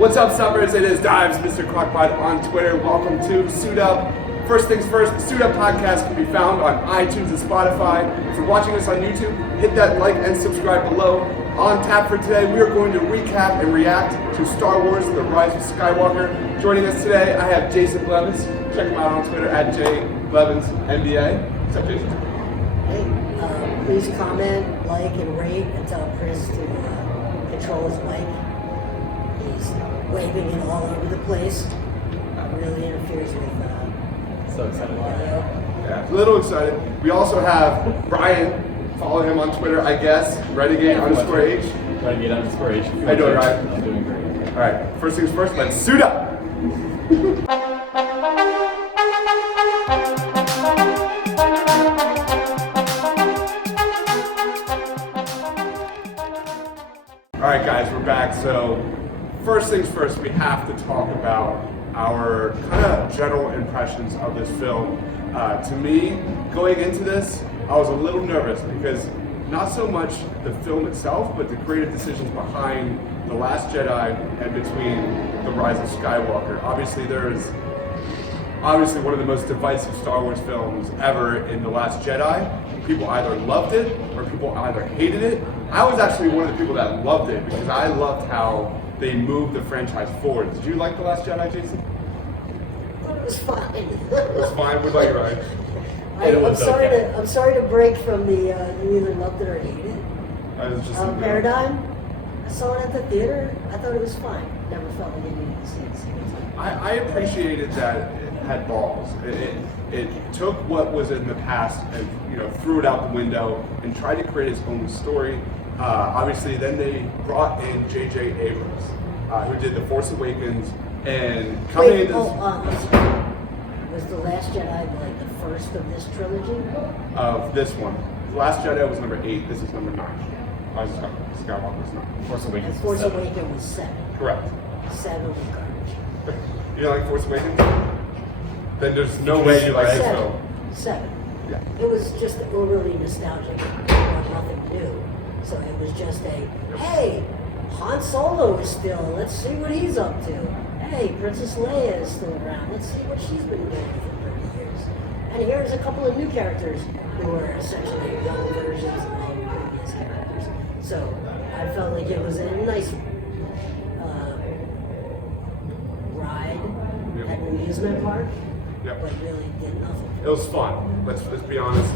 What's up, subbers? It is Deibs, Mr. Crockpot on Twitter. Welcome to Suit Up. First things first, the Suit Up podcast can be found on iTunes and Spotify. If you're watching us on YouTube, hit that like and subscribe below. On tap for today, we are going to recap and react to Star Wars: The Rise of Skywalker. Joining us today, I have Jason Blevins. Check him out on Twitter at JBlevinsNBA. What's up, Jason? Hey, please comment, like, and rate, and tell Chris to control his mic. He's waving it all over the place. Really interferes with So excited. audio. Yeah, a little excited. We also have Brian. Follow him on Twitter, I guess. Renegade underscore H. Renegade underscore H. How you doing, Ryan? I'm doing great. All right, first things first, let's suit up. All right, guys, we're back. So, first things first, we have to talk about our kind of general impressions of this film. To me, going into this, I was a little nervous because not so much the film itself, but the creative decisions behind The Last Jedi and between The Rise of Skywalker. Obviously, there's one of the most divisive Star Wars films ever in The Last Jedi. People either loved it or people either hated it. I was actually one of the people that loved it because I loved how they moved the franchise forward. Did you like The Last Jedi, Jason? It was fine. It was fine. What about you, Ryan? I'm sorry to break from the you either loved it or hated it I was just paradigm. I saw it at the theater. I thought it was fine. Never felt like it needed to see it a single time. I appreciated that it had balls. It took what was in the past and threw it out the window and tried to create its own story. Obviously, then they brought in J.J. Abrams, who did The Force Awakens, and coming into this. I'm sorry. Was The Last Jedi like the first of this trilogy? Of this one. The Last Jedi was number 8. This is number 9. Rise of Skywalker was 9. Force Awakens. And Force Awakens was 7. Correct. 7 was garbage. You don't like Force Awakens? Then there's no way you like this film. 7. Yeah. It was just overly nostalgic. It brought nothing new. So it was just hey, Han Solo is still, let's see what he's up to. Hey, Princess Leia is still around. Let's see what she's been doing for 30 years. And here's a couple of new characters who are essentially young versions of previous characters. So I felt like it was a nice ride at an amusement park, but really did nothing. It was fun. Let's be honest.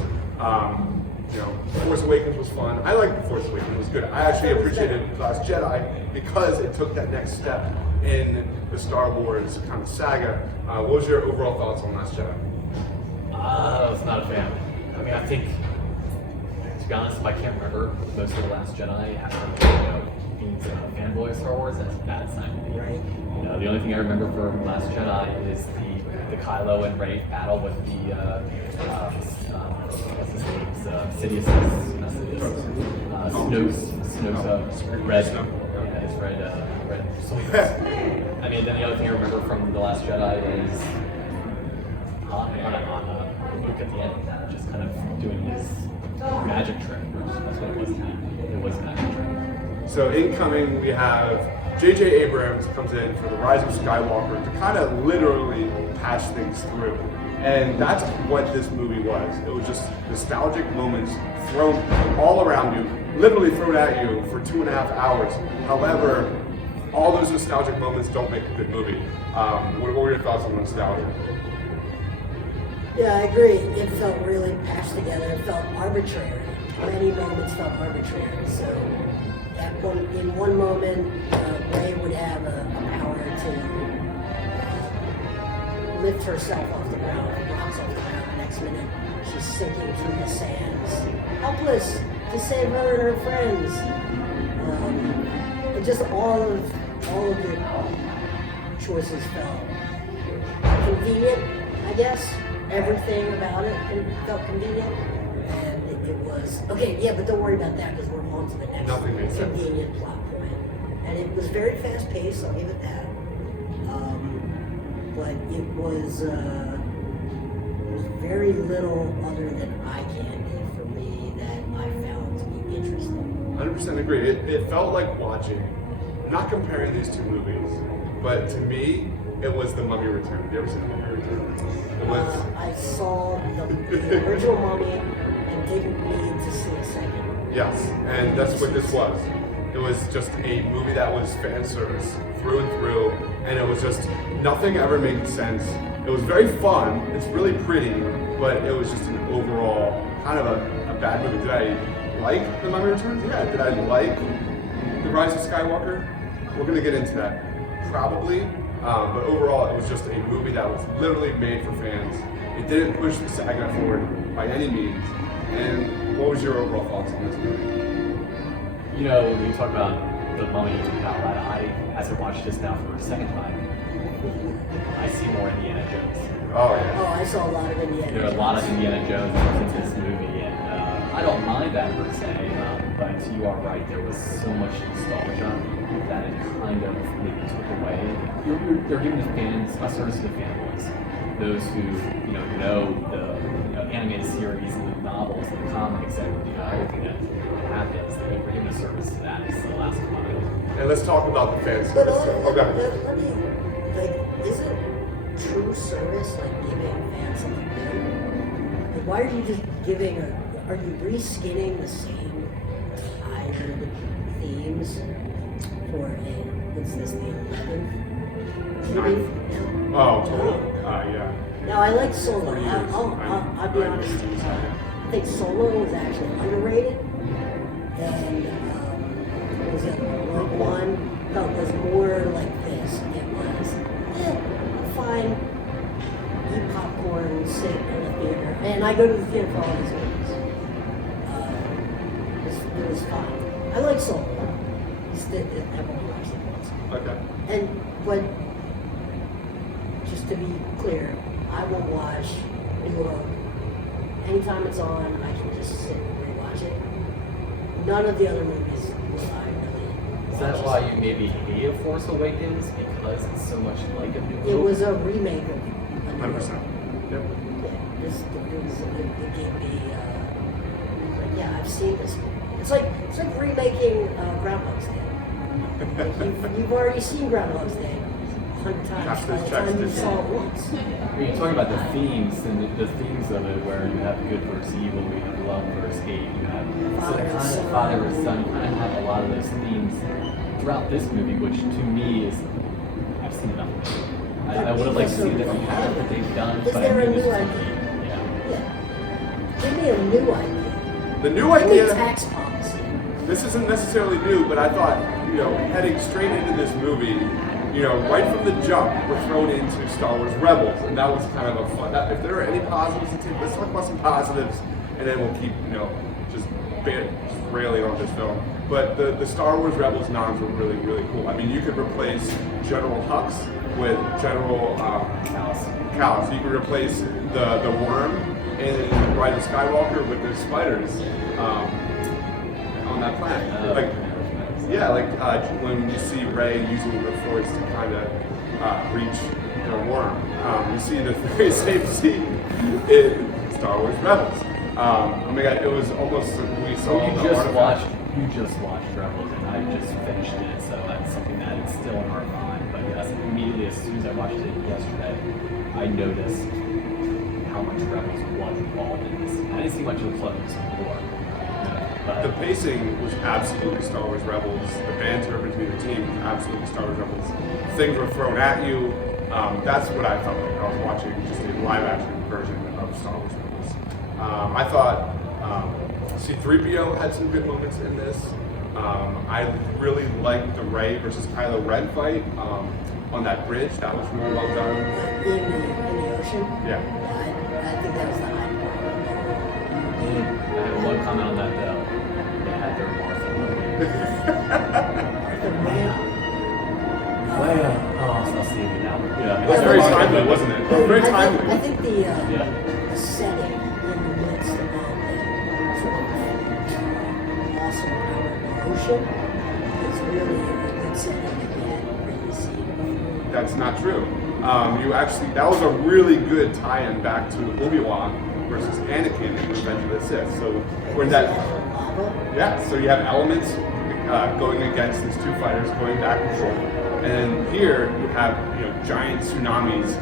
Force Awakens was fun. I liked The Force Awakens. It was good. I actually appreciated The Last Jedi because it took that next step in the Star Wars kind of saga. What was your overall thoughts on Last Jedi? I was not a fan. I mean, I think, to be honest, I can't remember most of The Last Jedi after being a fanboy of Star Wars. That's a bad sign to me. Right. The only thing I remember from Last Jedi is the Kylo and Rey battle with the what's his name? Snow's red. Yeah, his red sword. I mean, then the other thing I remember from The Last Jedi is on Luke at the end, just kind of doing his magic trick. That's what it was to me. It was a magic trick. So incoming, we have J.J. Abrams comes in for The Rise of Skywalker to kind of literally patch things through. And that's what this movie was. It was just nostalgic moments thrown all around you, literally thrown at you for 2.5 hours. However, all those nostalgic moments don't make a good movie. What were your thoughts on nostalgia? Yeah, I agree. It felt really patched together. It felt arbitrary. Many moments felt arbitrary. So, in one moment, Rey would have a power to lift herself off the ground, rocks off the ground. The next minute, she's sinking through the sands, helpless to save her and her friends. And just all of the choices felt convenient, I guess. Everything about it felt convenient, and it was okay. Yeah, but don't worry about that because we're on to the next convenient plot point. And it was very fast paced. I'll give it that. But it was very little other than eye candy for me that I found to be interesting. 100% agree. It felt like watching, not comparing these two movies, but to me, it was The Mummy Return. Have you ever seen The Mummy Return? It was. I saw the original Mummy and didn't need to see a second. Yes, and that's what this was. It was just a movie that was fan service through and through, and it was just nothing ever made sense. It was very fun. It's really pretty, but it was just an overall kind of a bad movie. Did I like The Mummy Returns? Yeah. Did I like The Rise of Skywalker? We're gonna get into that probably, but overall, it was just a movie that was literally made for fans. It didn't push the saga forward by any means. And what was your overall thoughts on this movie? You know, when you talk about the Mummy, as I watched this now for a second time, I see more Indiana Jones. Oh yeah. Oh, I saw a lot of Indiana There are a lot of Indiana Jones in this movie, and I don't mind that per se, but you are right, there was so much nostalgia that it kind of maybe took away. They're giving the fans a service to the fanboys, those who know the animated series and the novels and the comics and everything that happens. We're giving a service to that. It's the last one. And let's talk about the fan But service. Oh, go ahead. let me, isn't true service like giving fans something new? Like, why are you just giving are you reskinning the same tired themes for what's this, the 11th movie? Oh, totally. Yeah. Now, I like Solo. I'll be honest with you. I think Solo was actually underrated. And what was it? Rogue One was more like this. It was, fine, eat popcorn, sit in the theater. And I go to the theater for all these movies. It was fine. I like Solo. Everyone likes it once. Okay. But just to be clear, I will watch New Hope. Anytime it's on, I can just sit and rewatch it. None of the other movies will I really Is that watch. why you maybe hated Force Awakens? Because it's so much like a New Hope? It was a remake of a New 100%. Hope. Yep. Yeah, it gave me, like, yeah, I've seen this. It's like remaking Groundhog's Day. Like you've already seen Groundhog's Day 100 times by the time you saw it once. When you're talking about the themes and the themes of it, where you have good versus evil, you have love versus hate, you have father versus son, you kind of have a lot of those themes throughout this movie, which to me is, I've seen enough. I would have liked to see a different path that they've done. Is but there a it was new just- idea? Yeah. Yeah. Give me a new idea. The new Give me idea. tax policy. This isn't necessarily new, but I thought, heading straight into this movie, right from the jump, we're thrown into Star Wars Rebels, and that was kind of a fun. If there are any positives to take, let's talk about some positives, and then we'll keep, just railing on this film. But the Star Wars Rebels noms were really, really cool. I mean, you could replace General Hux with General Callus. You could replace the worm in Rise of Skywalker with the spiders on that planet. When you see Rey using the Force to kind of reach the worm, you see the very same scene in Star Wars Rebels. It was almost we saw Well, the artifact. you just watched Rebels, and I just finished it, so that's something that is still in our mind. But yes, immediately as soon as I watched it yesterday, I noticed how much Rebels was involved in this. I didn't see much of the clones before. The pacing was absolutely Star Wars Rebels. The banter between the teams was absolutely Star Wars Rebels. Things were thrown at you. That's what I felt like. I was watching just a live-action version of Star Wars Rebels. I thought C-3PO had some good moments in this. I really liked the Rey versus Kylo Ren fight on that bridge. That was really well done. In the ocean? Yeah. I think that was the high point. I have one comment on that though. They had their Martha The ramp. I'll see you now. It was very timely, wasn't it? It was very timely. I think the setting in the midst of all the sort of awesome power of the ocean is really a good setting that we hadn't really seen before. That's not true. That was a really good tie-in back to Obi-Wan versus Anakin in Revenge of the Sith. So when so you have elements going against these two fighters going back and forth. And here you have giant tsunamis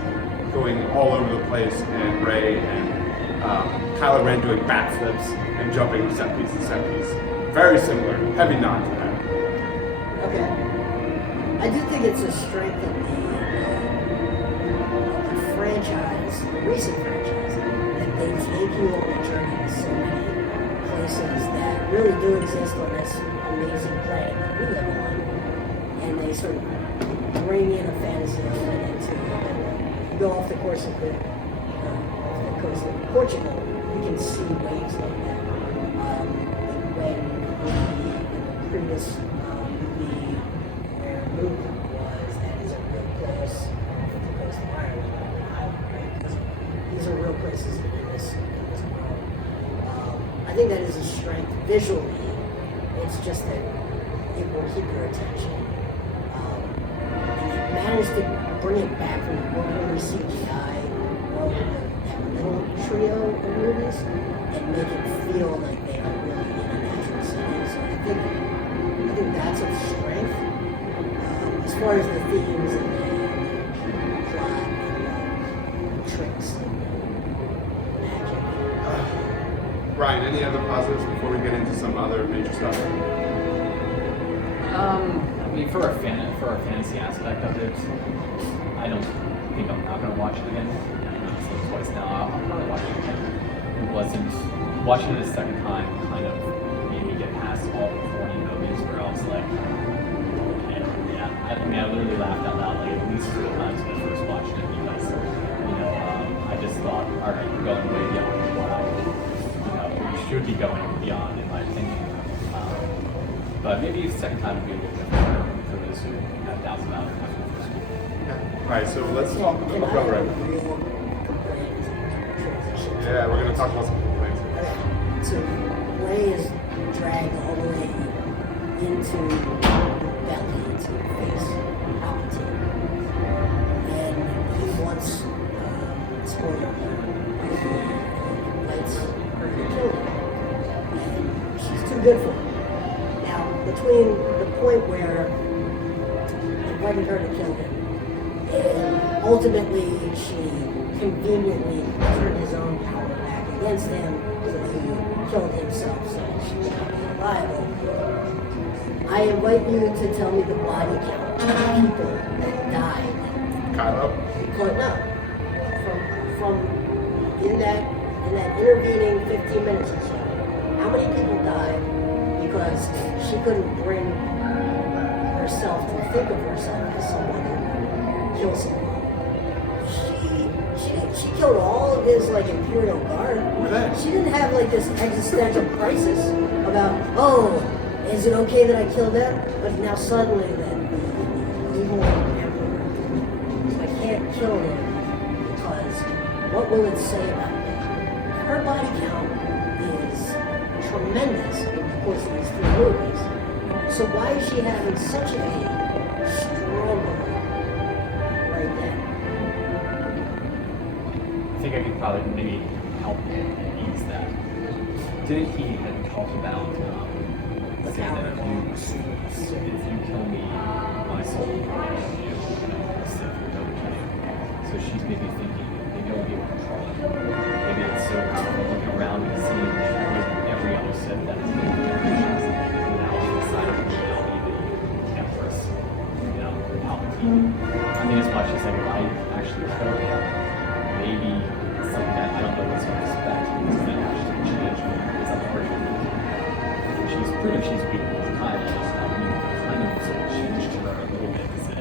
going all over the place, and Rey and Kylo Ren doing backflips and jumping set piece to set piece. Very similar, heavy nod to that. Okay. I do think it's a strength of the franchise, the recent franchise, that they take you on a journey to so many places that really do exist on this amazing planet that we live on, and they sort of bring in a fantasy element into it. You go off the coast of Portugal, you can see waves like that. When the previous movie where Luke was, that is a real place, the coast of Ireland, right? These are real places in this world. I think that is a strength visually. It's just that it will keep your attention. And it managed to bring it back from the early CGI, that little trio of movies, and make it feel like they are really in a natural setting. So I think that's a strength. As far as the themes and the plot and the tricks and the magic. Ryan, any other positives before we get into some other major stuff? I mean, for a fantasy aspect of it, I don't think I'm not going to watch it again. I've seen it twice now. I'll probably watch it again. It wasn't watching it a second time kind of made me get past all the corny movies where I was like, okay, yeah. I literally laughed out loud like at least 3 times when I first watched it because I just thought, all right, you're going way beyond what you should be going beyond, in my opinion. But maybe the second time would be a little bit better for those who have doubts about it after the first one. All right, so let's talk about Rey. Yeah, we're going to talk about some cool things. So Rey is dragged all the way into the belly, into the face of Palpatine. And he wants, spoiler alert, invites her to kill him. And she's too good for him. Now, between the point where he invited her to kill him, and ultimately she conveniently turned his own power back against him, so he killed himself so she would not be reliable. I invite you to tell me the body count of people that died. Kylo? No. From in that intervening 15 minutes or so, how many people died because she couldn't bring herself to think of herself as someone who kills someone? She killed all of his Imperial Guard. Who were they? She didn't have this existential crisis about, oh, is it okay that I killed them? But now suddenly the evil emperor, I can't kill him because what will it say about me? Her body count is tremendous in the course of these 3 movies. So why is she having such a struggle right now? I think I could probably maybe help ease that. Didn't he had talked about saying that if you kill me, my soul will go to you, the Sith will go to you. So she's maybe thinking maybe I'll be able to control it. Maybe it's so powerful looking around and seeing every other Sith that has been generations now inside of me, the Empress, Palpatine. I think as much as if I actually killed him, maybe something that I don't know what to expect is going to actually change when it's up to her. She's proven she's beatable as a time. Kind of sort of changed her a little bit to say,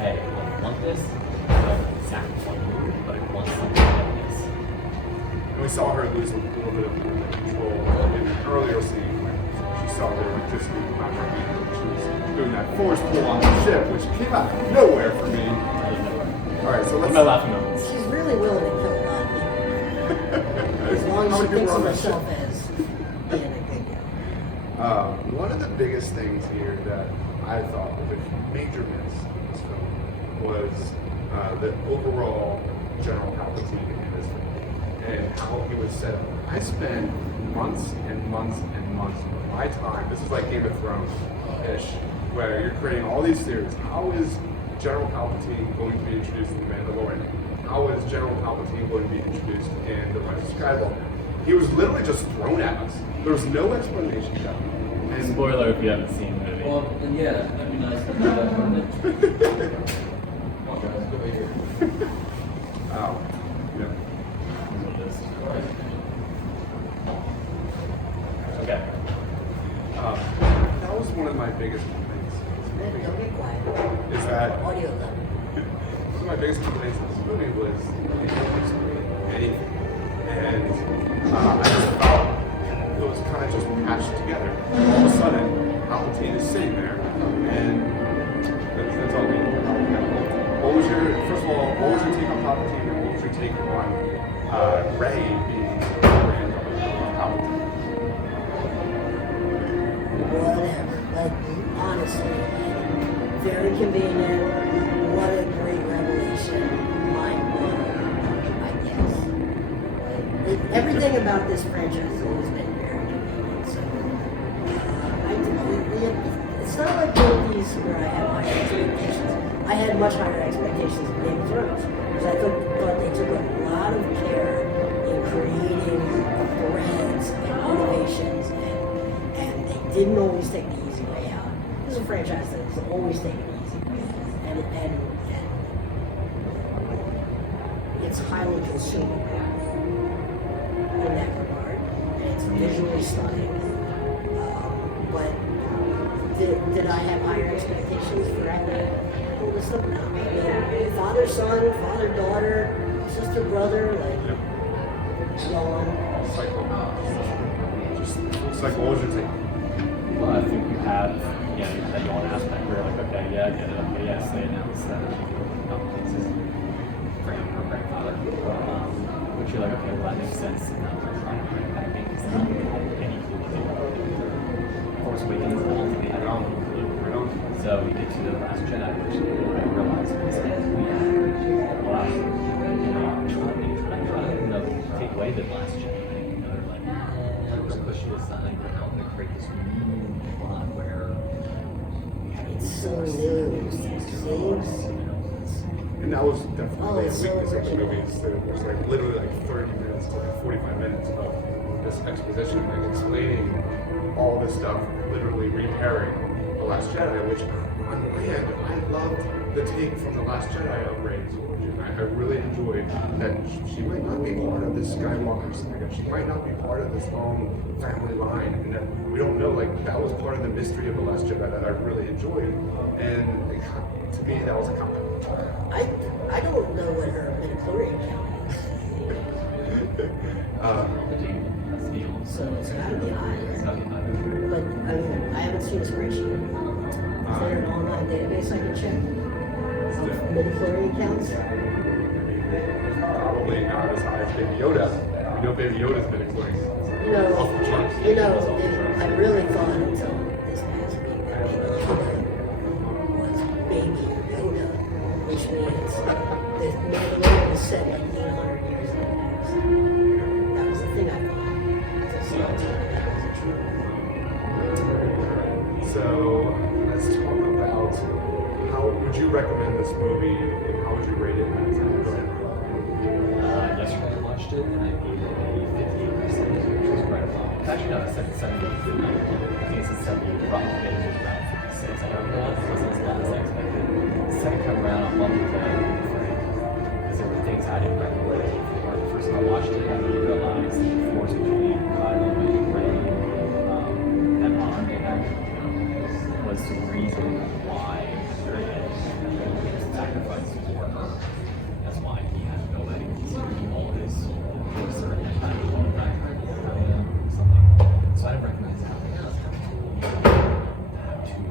hey, I want this, I don't exactly want you, but I want something like this. And we saw her lose a little bit of control in an earlier scene when she saw the electricity come out of her hand. She was doing that force pull on the ship, which came out of nowhere for me. All right, so let's. No laughing moments. She's really willing to kill a lot of people. As long as she thinks of herself as being a good guy. One of the biggest things here that I thought was a major miss in this film was the overall General Palpatine in this film and how he was set up. I spent months and months and months of my time, this is like Game of Thrones-ish, where you're creating all these theories. How is General Palpatine going to be introduced in The Mandalorian? How is General Palpatine going to be introduced in The Rise of Skywalker? He was literally just thrown at us. There was no explanation given. And Spoiler if you haven't seen the movie. Well, then yeah, that'd be nice to know that, wouldn't it? Come on, guys, go right here. yeah. Okay. That was one of my biggest complaints. Man, don't get quiet. Is that Audio level. one of my biggest complaints with this movie was it didn't explain anything. And I just felt it was kind of just patched together. All of a sudden, Palpatine is sitting there, and that's all we know. First of all, what was your take on Palpatine, and what was your take on Rey being the granddaughter of Palpatine? Whatever. Like, honestly, like, very convenient. What a great revelation. Mind blowing, I guess. Like, everything about this franchise has always been very convenient. So, it's not like one of these where I have higher expectations. I had much higher expectations of Game of Thrones because I thought they took a lot of care in creating threads and motivations, and they didn't always take the easy way out. This is a franchise that has always taken the easy way out, and it's highly consuming in that regard, and it's visually stunning. But did I have higher expectations for that? All this stuff? No. I mean, father, son, father, daughter, sister, brother, like, go on. What was your take? Well, I think you have, that yawn aspect where you're like, okay, yeah, I get it. Okay, yes, they announced that Palpatine's his grandfather. Which you're like, okay, well, that makes sense. And now we're trying to bring it back in because they don't have any clue what they want to do. Force Awakens, I don't think they had any clue. So we get to the Last Jedi, which I realized was we had wow, take away the Last Jedi thing. They're like, we're gonna push you aside. We're not gonna create this new plot where It's so new. It seems. And that was definitely it's a so weakness of the original. movie. So it was like literally like 30 minutes to like 45 minutes of this exposition, like explaining all this stuff, literally repairing The Last Jedi, which on one hand, I loved the take from The Last Jedi of Rey's origin. I really enjoyed that she might not be part of this Skywalker saga. She might not be part of this long family line, and that we don't know. Like that was part of the mystery of The Last Jedi that I really enjoyed, and to me, that was a compliment. I don't know what her midichlorian count is. So it's gotta be high. But I mean, I haven't seen a spreadsheet. Is there an online database I can check of midichlorian counts? Probably not as high as Baby Yoda. You know Baby Yoda's been explained. Off the charts. I really thought until this past week that Baby Yoda was Baby Yoda, which means the Mandalorian was set like 800 years in the past. That was the thing I thought. So let's talk about how would you recommend this movie and how would you rate it out of 10? Go ahead. Yesterday I watched it and I gave it a 58%, which was right along. It's actually not a 70. I think it's a 70. Rotten Tomatoes was around 56. I don't know. It wasn't as bad as I expected. The second time around, I loved it because there were things I didn't recognize before. The first time I watched it, I didn't realize the force between Kylo and Rey and Han was the reason why Rey had sacrificed for her. That's why he had to go in and all his force at the time. Something. So I didn't recognize how they have two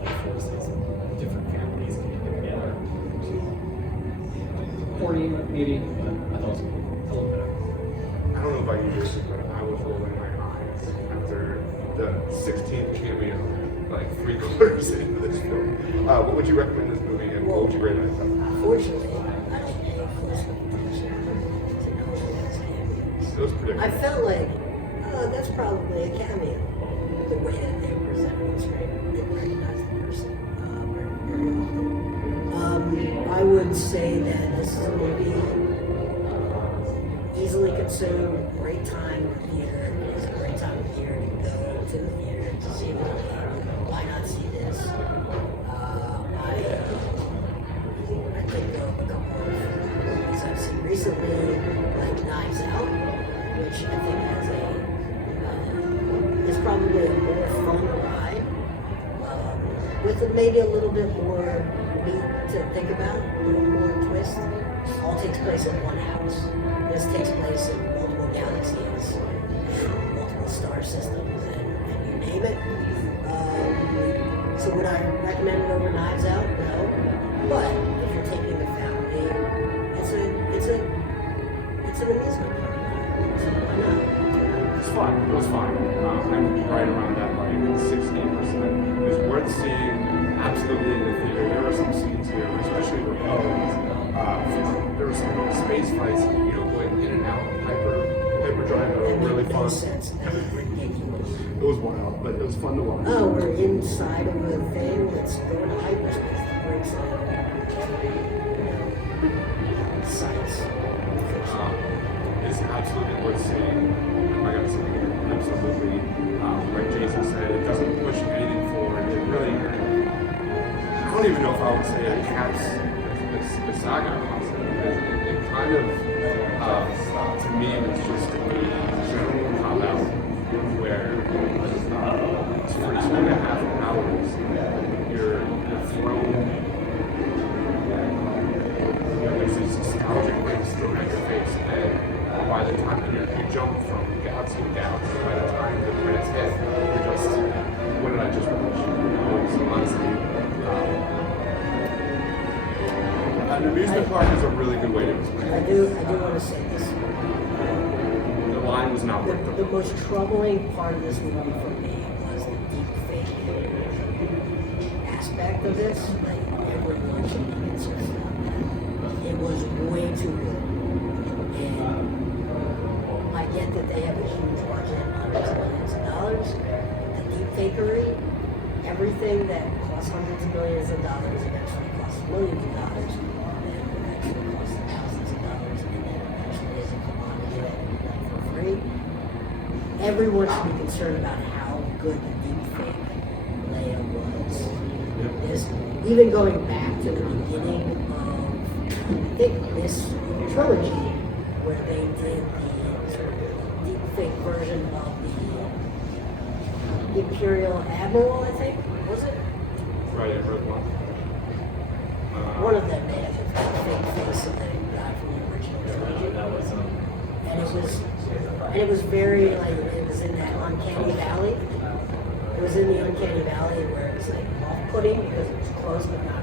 light forces and different families getting together. 40, maybe. But I thought it was a little better. I don't know about you, Jason, but I was rolling my eyes after the 16th cameo, like 3/4 into this film. What would you recommend this movie and what would you rate it? Unfortunately, I don't pay close attention to Nolan's cameos. It was predictable. I felt like, that's probably a cameo. The way that they presented the script, didn't recognize the person very well. I would say that this is a movie easily consumed, great time in the theater. It's a great time in the theater to go to the theater to see a movie. Why not see this? I think of a couple of movies I've seen recently, like Knives Out, which I think has is probably a more fun ride, with maybe a little bit more meat to think about, a little more twist. All takes place in one house. This takes place in multiple galaxies, and multiple star systems, and you name it. So would I recommend it over Knives Out? No. But if you're taking the family, it's an amusement park. So why not? It's fun. It was fun. I'm right around that like 16%. It was worth seeing absolutely in the theater. There were some scenes here, especially with there were some space fights, going in and out, hyperdrive that were really That fun. made sense. That was ridiculous. It was wild, but it was fun to watch. Oh, we're inside of a thing that's going to hyperspace that breaks science. It's absolutely worth seeing. I gotta say, absolutely. Like Jason said, it doesn't push anything forward. It really, I don't even know if I would say it caps the saga concept. It kind of, to me, was just a general cop-out where for 2.5 hours, you're thrown. There's these nostalgic rings thrown at your face, and by the time you jump from galaxy to galaxy, by the time the credits hit, you're just, what did I just watch? So honestly, an amusement park is a really good way to explain I it. do want to say this. The line was not worth The it. most troubling part of this movie for me was the deep fake aspect of this. Like, everyone should be concerned about that. It was way too good. And I get that they have a huge budget, hundreds of millions of dollars. The deep fakery, everything that costs hundreds of millions of dollars eventually costs millions of dollars. And then eventually costs thousands of dollars. And then eventually is a commodity that you get for free. Everyone should be concerned about how good the deep fake Leia was. This, even going back to the beginning of, I think, this trilogy, where they did the sort of deep fake version of the Imperial Admiral, I think, was it? Right, I heard one. One of them may have a fake face of the guy from the original trilogy. That was And it was very, like, it was in that uncanny valley. It was in the uncanny valley where it was like off-putting because it was close but not,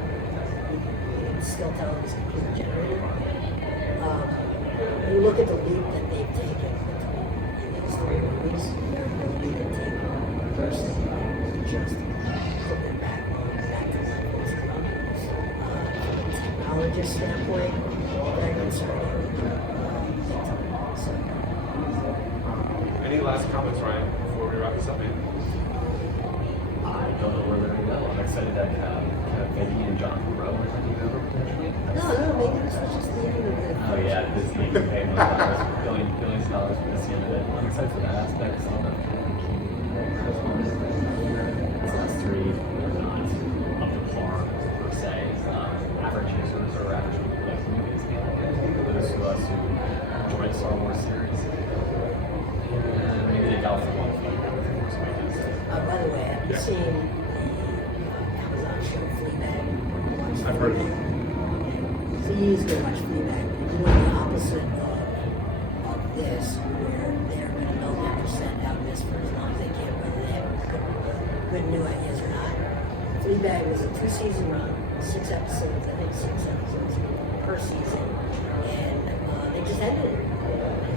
you can still tell it was computer generated. You look at the leap that they've taken in those three movies, their ability to take first just put it back to what it was from a technologist standpoint, very concerning. So, Any last comments, Ryan, before we wrap this up, man? I don't know where they're going to go. I'm excited that Peggy and Jonathan Rowe are taking over potentially. no, maybe this was just the end of the. Oh yeah, Disney can pay billions of dollars for this end of it. I'm excited for that aspect. So I'm not these last three are not up to par per se. Average users or average movies. For those of us who enjoy the Star Wars series, maybe they got for one film. By the way, have you seen the Amazon show Fleabag? I've heard of it. Please go watch Fleabag. Doing the opposite of this, where they're going to know 100% out this for as long as they can, whether they have good new ideas or not. Fleabag was a 2-season run, 6 episodes, I think 6 episodes per season, and they just ended it.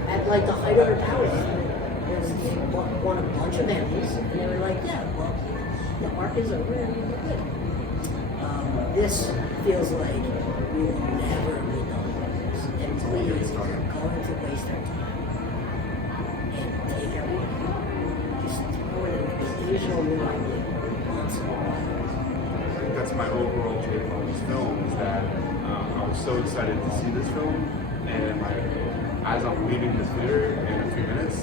At like the height of their powers, they won a bunch of Emmys, and they were like, yeah, well, the arc is over and we're good. This feels like we will never be done with this. And please, if you're going to waste our time and take everything, just throw in an occasional new idea once in a while. I think that's my overall take on this film is that so excited to see this film, and as I'm leaving the theater in a few minutes,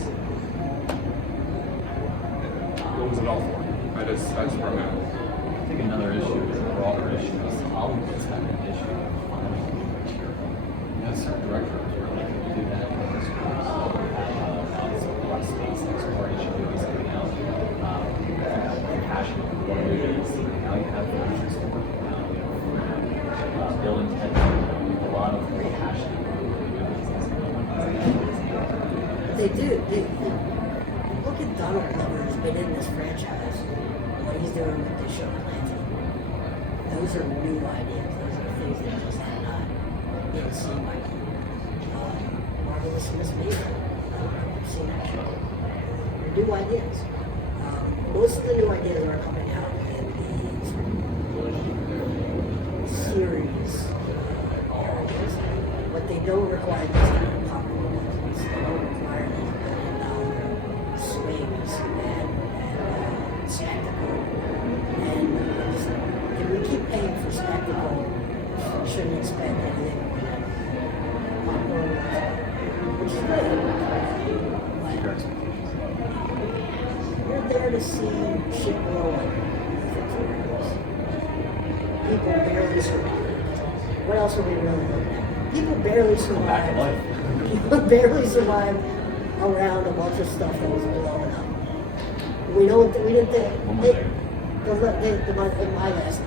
what was it all for? That's where I'm at. I think another issue is a broader issue. Is Hollywood's had an issue of finding new material. Certain directors really can do that in this course. Obviously, a lot of space exploration movies coming out. Passionate for what movies. Now you have the interest in working now. Bill and Ted, a lot of very passionate movies. They do. Look at Donald Glover, who's been in this franchise. What he's doing with the show Atlanta. Those are new ideas. Those are things that just have not been seen by people. Marvelous Miss Maisel. I've seen that show. They're new ideas. Most of the new ideas are coming out in these series areas, but they don't require these kind of popular ones. They don't require these $1 swings and spectacle. And if we keep paying for spectacle, we shouldn't expect anything popular, which is great. You're there to see shit blow up for 2 years. People barely survive. What else are we really looking at? People barely survive. People barely survive around a bunch of stuff that was blowing up. We didn't think. My last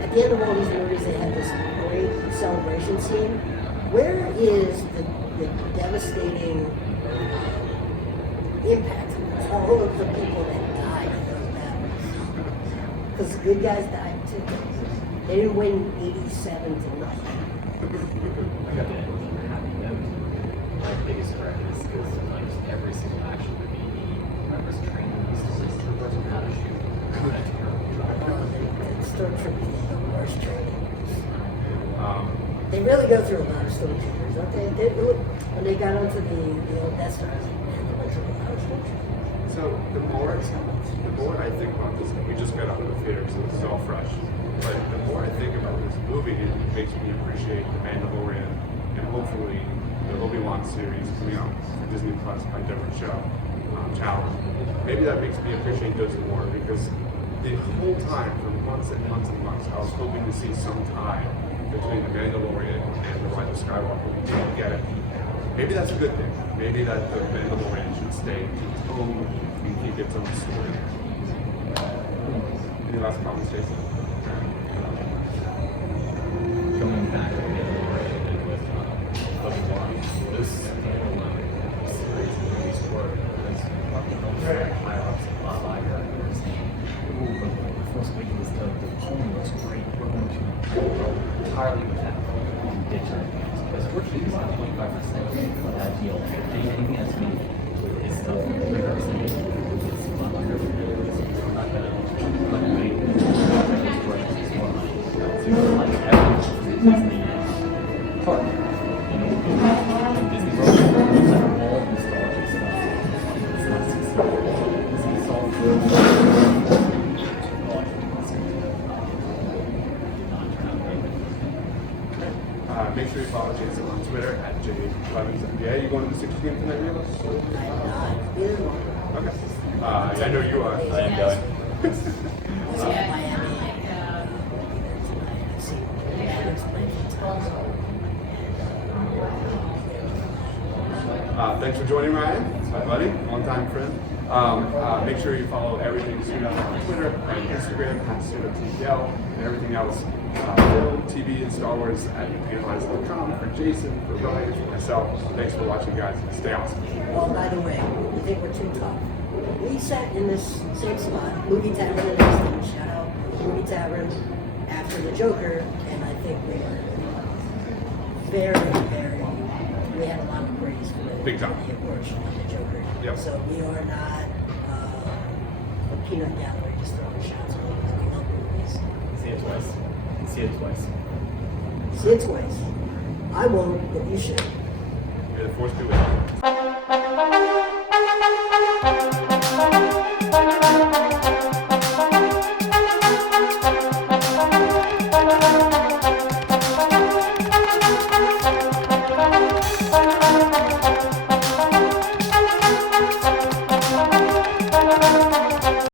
at the end of all these movies, they had this great celebration scene. Where is the devastating impact of all of the people that died in those battles? Because the good guys died too. They didn't win 87 to nothing. I got the end with a happy note. My biggest regret is because like every single action movie, when I was training, I used to listen to the person how to shoot. That's terrible. Stormtroopers are the worst training. They really go through a lot of stormtroopers, don't they? When they got onto the old Death Stars, they went through a lot of stormtroopers. So the more I think about this, we just got out of the theater, so this is all fresh. But the more I think about this movie, it makes me appreciate the Mandalorian and hopefully the Obi-Wan series coming out for Disney Plus by a different show, challenge. Maybe that makes me appreciate those more because the whole time, for months and months and months, I was hoping to see some tie between the Mandalorian and the Rise of Skywalker. We didn't get it. Maybe that's a good thing. Maybe that the Mandalorian should stay to its own and keep its own story. Any last comments, Jason? Going back to the Mandalorian with Obi-Wan, this standalone series of movies were high ups, a lot higher. Ooh, but the Force Awakens, the tone was great. We're going to go entirely with that digital games because we're choosing 25% of that deal. Anything that's made is still 30%. It's a lot longer. We're not going to wait. It's more money. So like everything Disney part. You know, Disney World, like all the nostalgic stuff. It's not successful. Disney solved Make sure you follow Jason on Twitter at @J11NBA. You going to the Sixers game tonight, Neil? Okay. I know you are. I am going. Thanks for joining, Ryan. My buddy, longtime friend. Make sure you follow everything Suda on Twitter and Instagram @SudaTPL and everything else. Film, TV, and Star Wars at analyze.com. For Jason, for Ryan, for myself. Thanks for watching, guys. Stay awesome. Well, by the way, you think we're too tough? We sat in this same spot, Movie Tavern and Austin. Shout out Movie Tavern after the Joker, and I think we were very. We had a lot of praise for the Big time. approach of the Joker. Yep. So we are not a peanut gallery just throwing shots because we love movies. See it twice. See it twice. See it twice. I won't, but you should. May the force be with you.